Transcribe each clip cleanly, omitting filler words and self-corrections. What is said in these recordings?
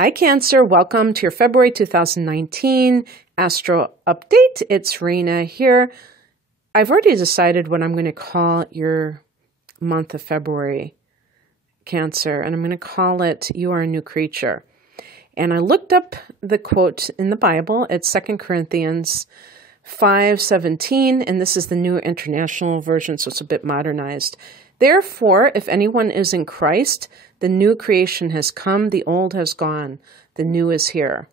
Hi, Cancer. Welcome to your February 2019 Astro Update. It's Rena here. I've already decided what I'm going to call your month of February, Cancer, and I'm going to call it You Are a New Creature. And I looked up the quote in the Bible. It's 2 Corinthians 5:17, and this is the New International Version, so it's a bit modernized. Therefore, if anyone is in Christ, the new creation has come, the old has gone, the new is here.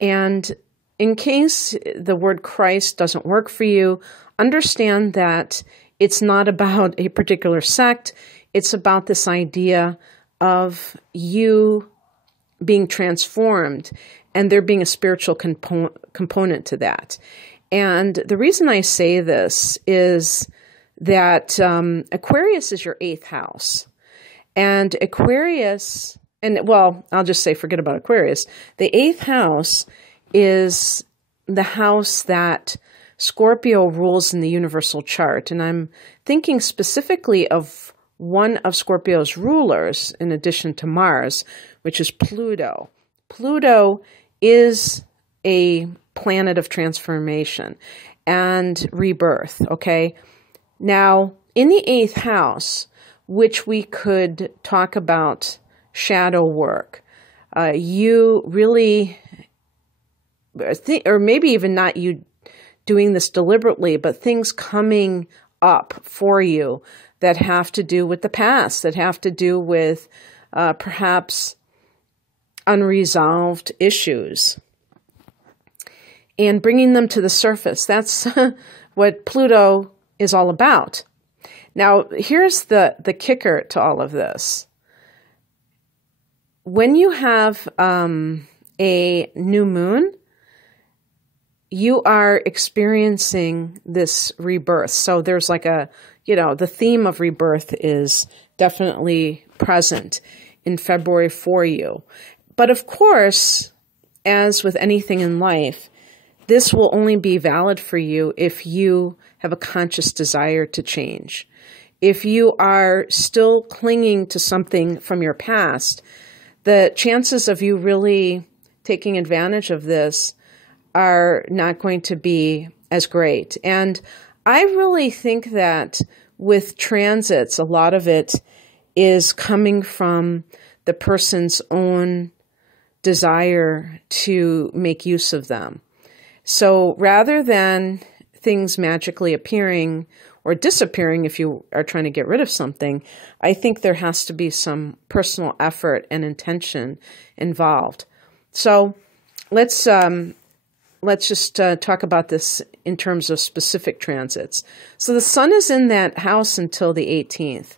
And in case the word Christ doesn't work for you, understand that it's not about a particular sect. It's about this idea of you being transformed and there being a spiritual component to that. And the reason I say this is that Aquarius is your 8th house. And Aquarius, I'll just say forget about Aquarius. The 8th house is the house that Scorpio rules in the universal chart. And I'm thinking specifically of one of Scorpio's rulers, in addition to Mars, which is Pluto. Pluto is a planet of transformation and rebirth, okay? Now, in the 8th house, which we could talk about shadow work, you really, or maybe even not you doing this deliberately, but things coming up for you that have to do with the past, that have to do with perhaps unresolved issues, and bringing them to the surface. That's what Pluto is all about. Now, here's the kicker to all of this. When you have a new moon, you are experiencing this rebirth. So there's like the theme of rebirth is definitely present in February for you. But of course, as with anything in life, this will only be valid for you if you have a conscious desire to change. If you are still clinging to something from your past, the chances of you really taking advantage of this are not going to be as great. And I really think that with transits, a lot of it is coming from the person's own desire to make use of them. So rather than things magically appearing or disappearing if you are trying to get rid of something, I think there has to be some personal effort and intention involved. So let's just talk about this in terms of specific transits. So the sun is in that house until the 18th,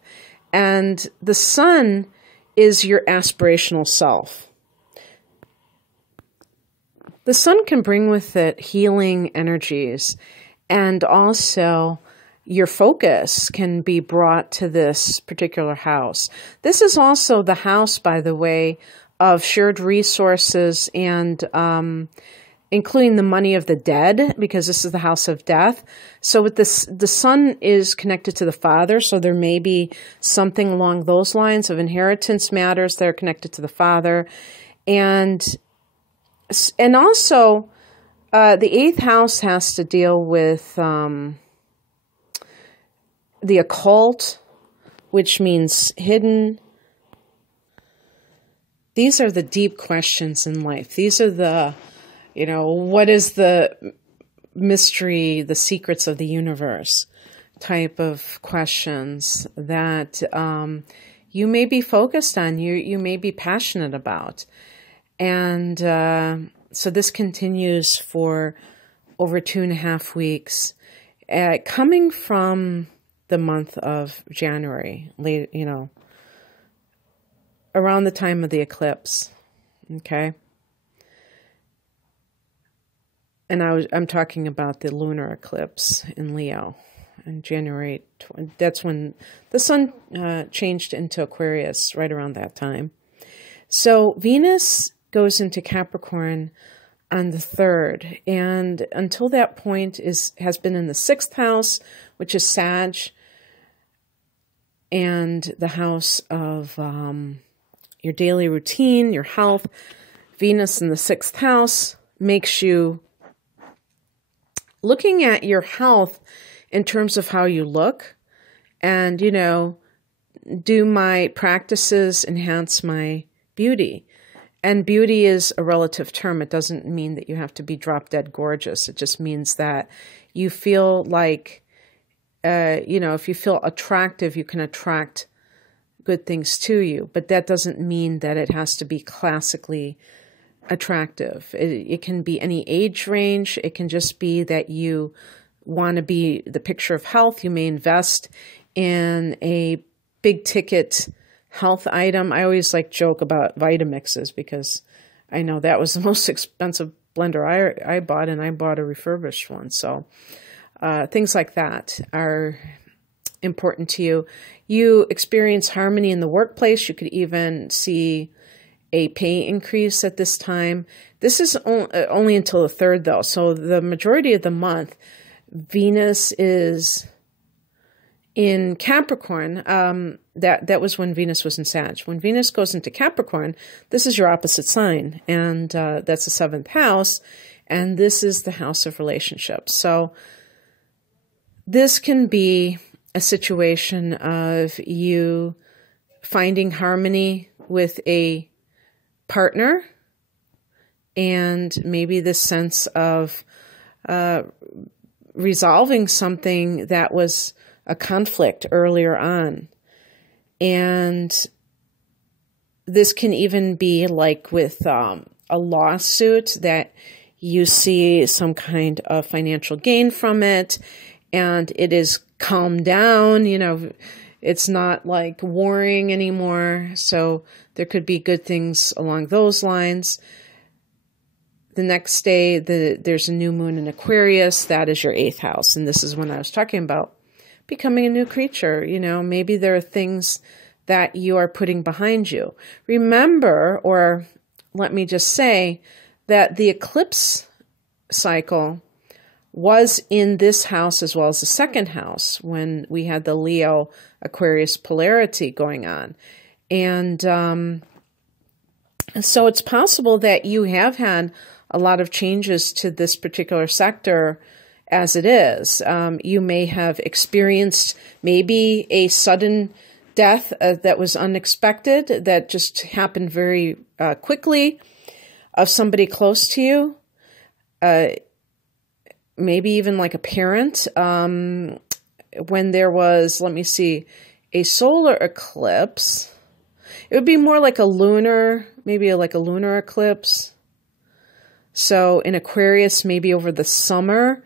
and the sun is your aspirational self. The sun can bring with it healing energies, and also your focus can be brought to this particular house. This is also the house, by the way, of shared resources and including the money of the dead, because this is the house of death. So with this, the sun is connected to the father, so there may be something along those lines of inheritance matters that are connected to the father. And also, the 8th house has to deal with the occult, which means hidden. These are the deep questions in life. These are the, what is the mystery, the secrets of the universe type of questions that you may be focused on, you may be passionate about. And so this continues for over 2.5 weeks, coming from the month of January, late, around the time of the eclipse. Okay. And I'm talking about the lunar eclipse in Leo in January. That's when the sun changed into Aquarius, right around that time. So Venus goes into Capricorn on the 3rd, and until that point has been in the 6th house, which is Sag, and the house of your daily routine, your health, Venus in the 6th house makes you looking at your health in terms of how you look and, you know, do my practices enhance my beauty? And beauty is a relative term. It doesn't mean that you have to be drop dead gorgeous. It just means that you feel like, you know, if you feel attractive, you can attract good things to you. But that doesn't mean that it has to be classically attractive. It can be any age range. It can just be that you want to be the picture of health. You may invest in a big ticket health item. I always like joke about Vitamixes because I know that was the most expensive blender I bought, and I bought a refurbished one. So things like that are important to you. You experience harmony in the workplace. You could even see a pay increase at this time. This is only until the 3rd, though. So the majority of the month, Venus is in Capricorn. That was when Venus was in Sag. When Venus goes into Capricorn, this is your opposite sign, and that's the 7th house, and this is the house of relationships. So this can be a situation of you finding harmony with a partner, and maybe this sense of resolving something that was a conflict earlier on. And this can even be like with a lawsuit that you see some kind of financial gain from it, and it is calmed down, you know, it's not like warring anymore. So there could be good things along those lines. The next day, there's a new moon in Aquarius. That is your 8th house. And this is when I was talking about becoming a new creature. You know, maybe there are things that you are putting behind you. Remember, or let me just say, that the eclipse cycle was in this house as well as the 2nd house when we had the Leo Aquarius polarity going on. And so it's possible that you have had a lot of changes to this particular sector as it is. You may have experienced maybe a sudden death that was unexpected, that just happened very quickly, of somebody close to you. Maybe even like a parent. When there was, let me see, a solar eclipse, it would be more like a lunar, maybe like a lunar eclipse. So in Aquarius, maybe over the summer,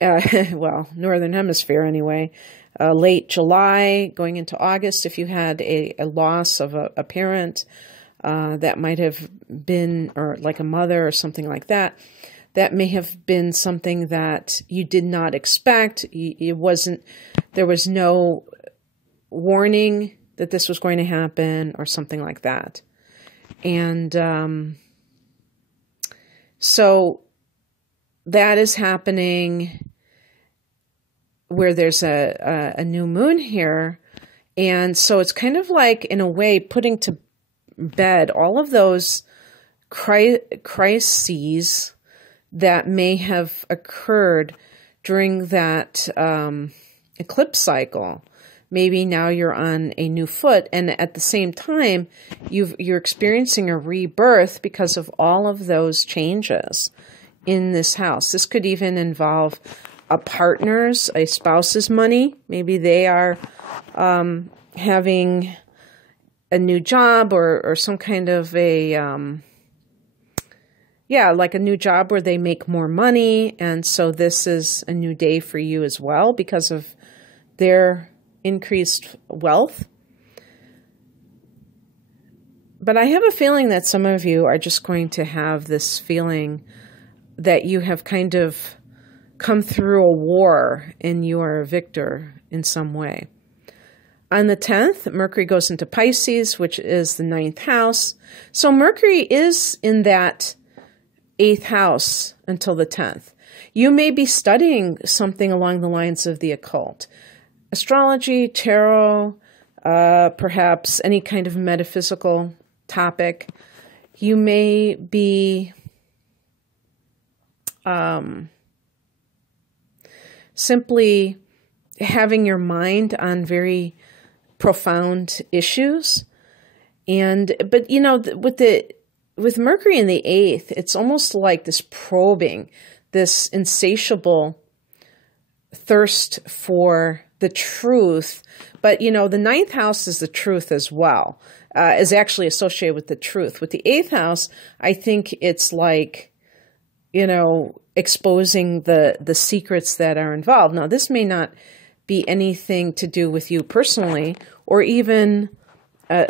well, Northern Hemisphere anyway, late July, going into August, if you had a loss of a parent, that might have been, or like a mother or something like that, that may have been something that you did not expect. It wasn't, there was no warning that this was going to happen or something like that. And so that is happening where there's a new moon here. And so it's kind of like, in a way, putting to bed all of those crises that may have occurred during that eclipse cycle. Maybe now you're on a new foot, and at the same time, you're experiencing a rebirth because of all of those changes in this house. This could even involve a spouse's money. Maybe they are having a new job or some kind of like a new job where they make more money. And so this is a new day for you as well because of their increased wealth. But I have a feeling that some of you are just going to have this feeling that you have kind of come through a war and you are a victor in some way. On the 10th, Mercury goes into Pisces, which is the 9th house. So Mercury is in that 8th house until the 10th. You may be studying something along the lines of the occult. Astrology, tarot, perhaps any kind of metaphysical topic. You may be simply having your mind on very profound issues. But you know, with Mercury in the 8th, it's almost like this probing, this insatiable thirst for the truth. But you know, the 9th house is the truth as well, is actually associated with the truth. With the 8th house, I think it's like, you know, exposing the secrets that are involved. Now, this may not be anything to do with you personally or even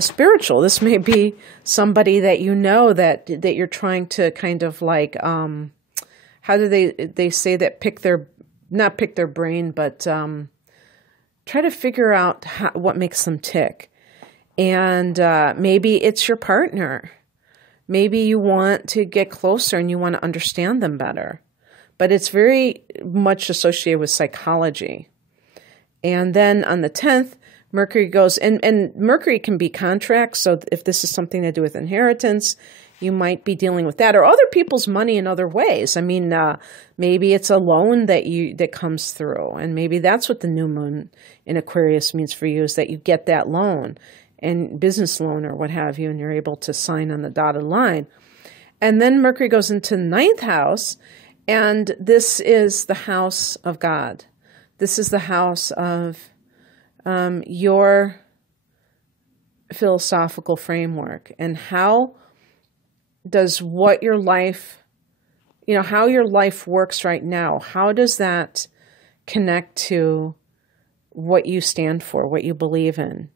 spiritual. This may be somebody that you know that you're trying to kind of like, how do they say that? Not pick their brain, but try to figure out what makes them tick. And maybe it's your partner. Maybe you want to get closer and you want to understand them better. But it's very much associated with psychology. And then on the 10th, Mercury goes, and Mercury can be contracts. So if this is something to do with inheritance, you might be dealing with that, or other people's money in other ways. I mean, maybe it's a loan that comes through, and maybe that's what the new moon in Aquarius means for you, is that you get that loan, and business loan or what have you, and you're able to sign on the dotted line. And then Mercury goes into 9th house, and this is the house of God. This is the house of your philosophical framework, and how does what your life, you know, how your life works right now, how does that connect to what you stand for, what you believe in?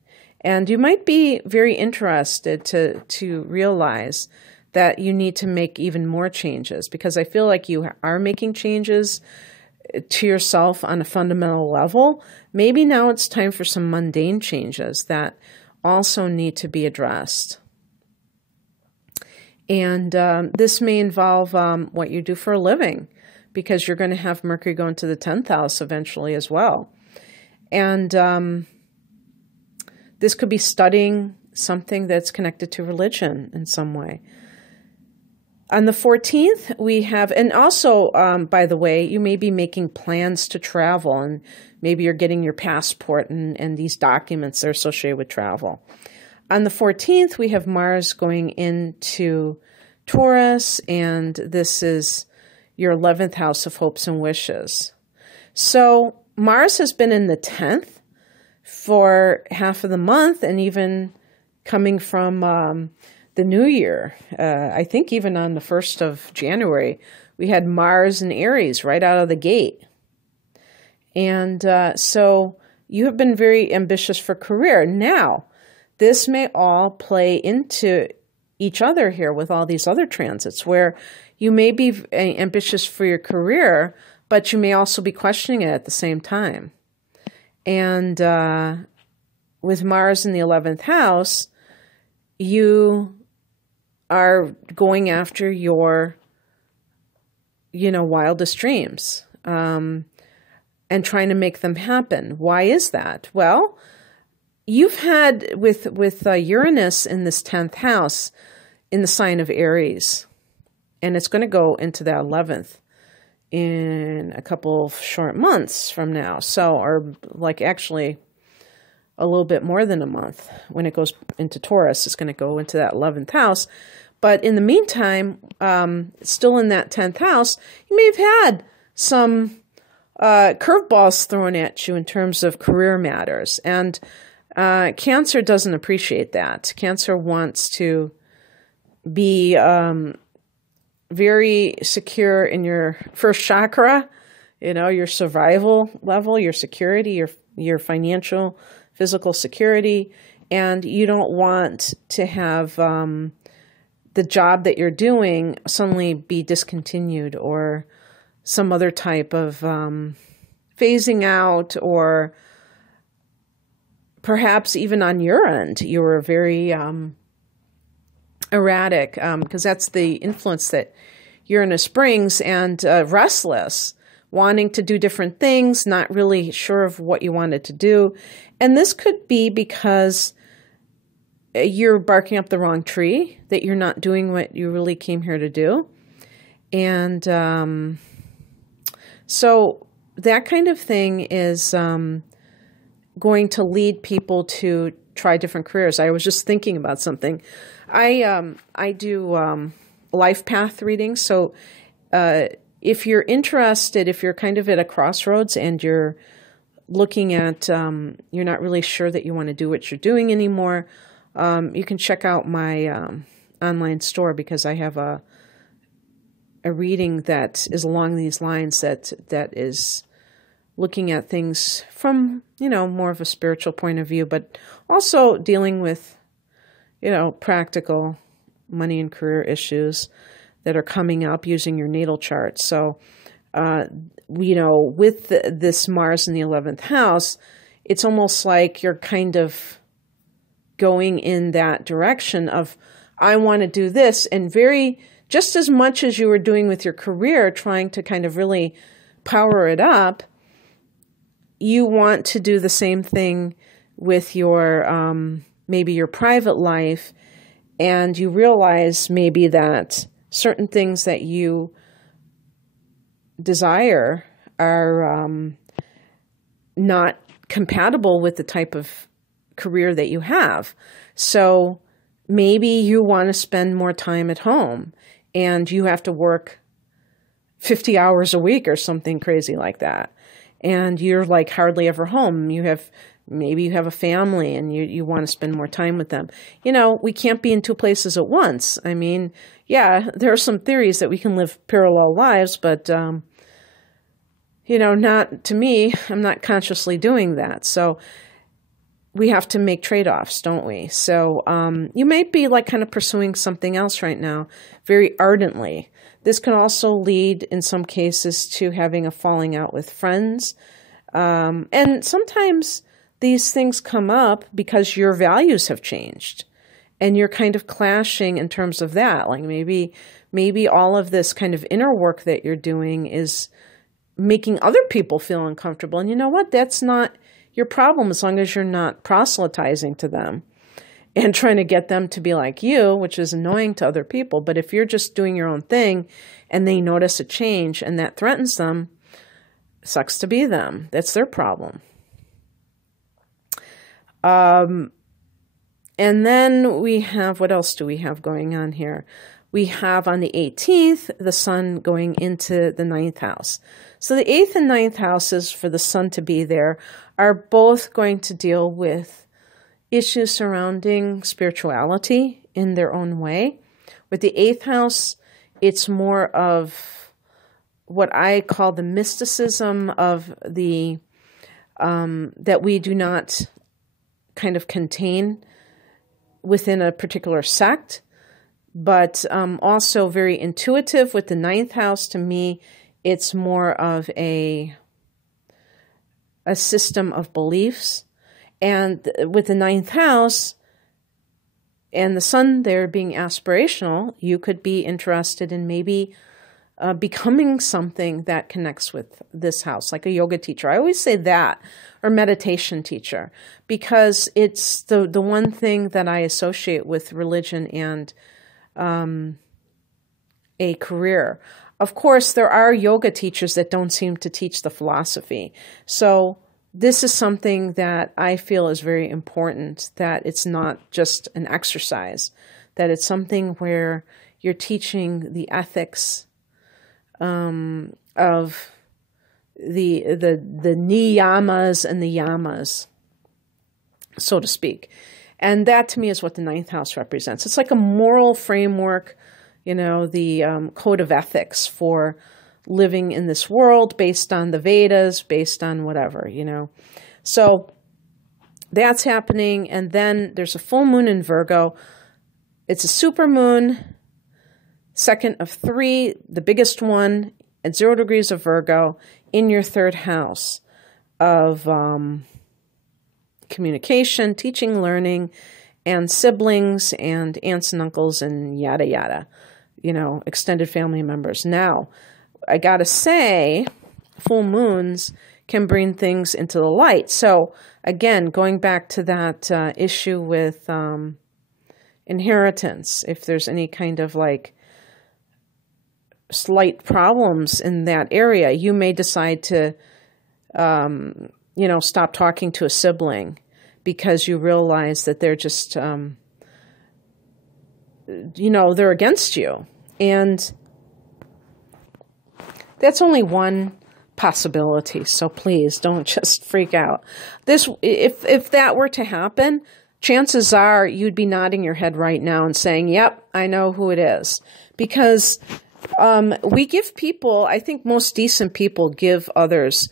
And you might be very interested to realize that you need to make even more changes, because I feel like you are making changes to yourself on a fundamental level. Maybe now it's time for some mundane changes that also need to be addressed. And this may involve what you do for a living, because you're going to have Mercury go into the 10th house eventually as well. And this could be studying something that's connected to religion in some way. On the 14th, we have, and also, by the way, you may be making plans to travel, and maybe you're getting your passport and these documents that are associated with travel. On the 14th, we have Mars going into Taurus, and this is your 11th house of hopes and wishes. So Mars has been in the 10th for half of the month, and even coming from the new year, I think even on the 1st of January, we had Mars in Aries right out of the gate. And so you have been very ambitious for career. Now, this may all play into each other here with all these other transits, where you may be ambitious for your career, but you may also be questioning it at the same time. And with Mars in the 11th house, you are going after your, wildest dreams, and trying to make them happen. Why is that? Well, you've had with Uranus in this 10th house in the sign of Aries, and it's going to go into the 11th in a couple of short months from now. So, or like actually a little bit more than a month. When it goes into Taurus, it's going to go into that 11th house. But in the meantime, still in that 10th house, you may have had some curveballs thrown at you in terms of career matters. And Cancer doesn't appreciate that. Cancer wants to be very secure in your first chakra, your survival level, your security, your financial, physical security. And you don't want to have the job that you're doing suddenly be discontinued, or some other type of phasing out, or perhaps even on your end, you were very erratic, because that's the influence that Uranus brings, and restless, wanting to do different things, not really sure of what you wanted to do. And this could be because you're barking up the wrong tree, that you're not doing what you really came here to do. And so that kind of thing is going to lead people to try different careers. I was just thinking about something. I do life path readings. So if you're interested, if you're kind of at a crossroads and you're looking at, you're not really sure that you want to do what you're doing anymore, you can check out my online store, because I have a reading that is along these lines, that is looking at things from, more of a spiritual point of view, but also dealing with, practical money and career issues that are coming up using your natal chart. So, with this Mars in the 11th house, it's almost like you're kind of going in that direction of, I want to do this, and just as much as you were doing with your career, trying to kind of really power it up, you want to do the same thing with your, maybe your private life, and you realize maybe that certain things that you desire are not compatible with the type of career that you have. So maybe you want to spend more time at home and you have to work 50 hours a week or something crazy like that. And you're like hardly ever home. Maybe you have a family and you want to spend more time with them. We can't be in two places at once. I mean, yeah, there are some theories that we can live parallel lives, but, not to me. I'm not consciously doing that. So we have to make trade-offs, don't we? So you might be like kind of pursuing something else right now very ardently. This can also lead in some cases to having a falling out with friends. And sometimes these things come up because your values have changed and you're kind of clashing in terms of that. Like maybe all of this kind of inner work that you're doing is making other people feel uncomfortable. And you know what? That's not your problem as long as you're not proselytizing to them and trying to get them to be like you, which is annoying to other people. But if you're just doing your own thing and they notice a change and that threatens them, sucks to be them. That's their problem. And then we have, what else do we have going on here? We have on the 18th, the sun going into the 9th house. So the 8th and 9th houses for the sun to be there are both going to deal with issues surrounding spirituality in their own way. With the 8th house, it's more of what I call the mysticism of the, that we do not kind of contain within a particular sect, but also very intuitive. With the 9th house, to me, it's more of a system of beliefs. And with the 9th house and the sun there being aspirational, you could be interested in maybe becoming something that connects with this house, like a yoga teacher. I always say that, or meditation teacher, because it's the one thing that I associate with religion and a career. Of course, there are yoga teachers that don't seem to teach the philosophy. So this is something that I feel is very important, that it's not just an exercise, that it's something where you're teaching the ethics of the niyamas and the yamas, so to speak. And that to me is what the 9th house represents. It's like a moral framework, the code of ethics for living in this world based on the Vedas, based on whatever, So that's happening. And then there's a full moon in Virgo. It's a super moon, second of 3, the biggest one at 0 degrees of Virgo in your 3rd house of communication, teaching, learning, and siblings and aunts and uncles and yada, yada, extended family members. Now, I got to say, full moons can bring things into the light. So again, going back to that issue with inheritance, if there's any kind of like slight problems in that area, you may decide to, you know, stop talking to a sibling because you realize that they're just, you know, they're against you. And that's only one possibility. So please don't just freak out. If that were to happen, chances are you'd be nodding your head right now and saying, yep, I know who it is. Because we give people, I think most decent people give others,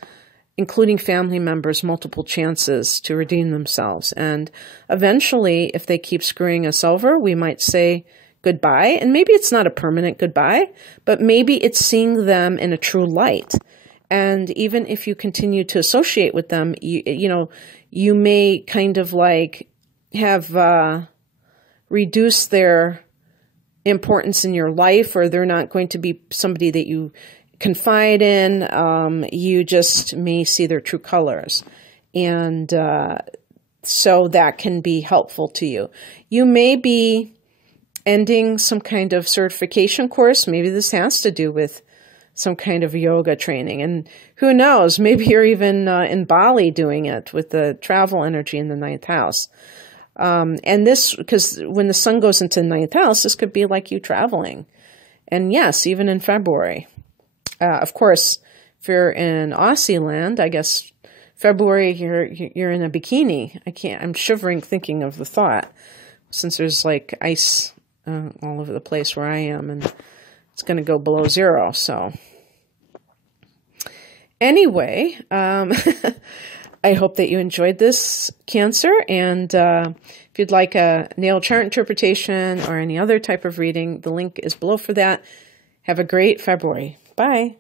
including family members, multiple chances to redeem themselves. And eventually, if they keep screwing us over, we might say goodbye. And maybe it's not a permanent goodbye, but maybe it's seeing them in a true light. And even if you continue to associate with them, you know, you may kind of like have reduced their importance in your life, or they're not going to be somebody that you confide in. You just may see their true colors. And so that can be helpful to you. You may be ending some kind of certification course. Maybe this has to do with some kind of yoga training. And who knows, maybe you're even in Bali doing it with the travel energy in the 9th house. And this, because when the sun goes into the 9th house, this could be like you traveling. And yes, even in February. Of course, if you're in Aussie land, I guess February, you're in a bikini. I'm shivering thinking of the thought, since there's like ice all over the place where I am, and it's going to go below 0. So anyway, I hope that you enjoyed this, Cancer. And if you'd like a natal chart interpretation or any other type of reading, the link is below for that. Have a great February. Bye.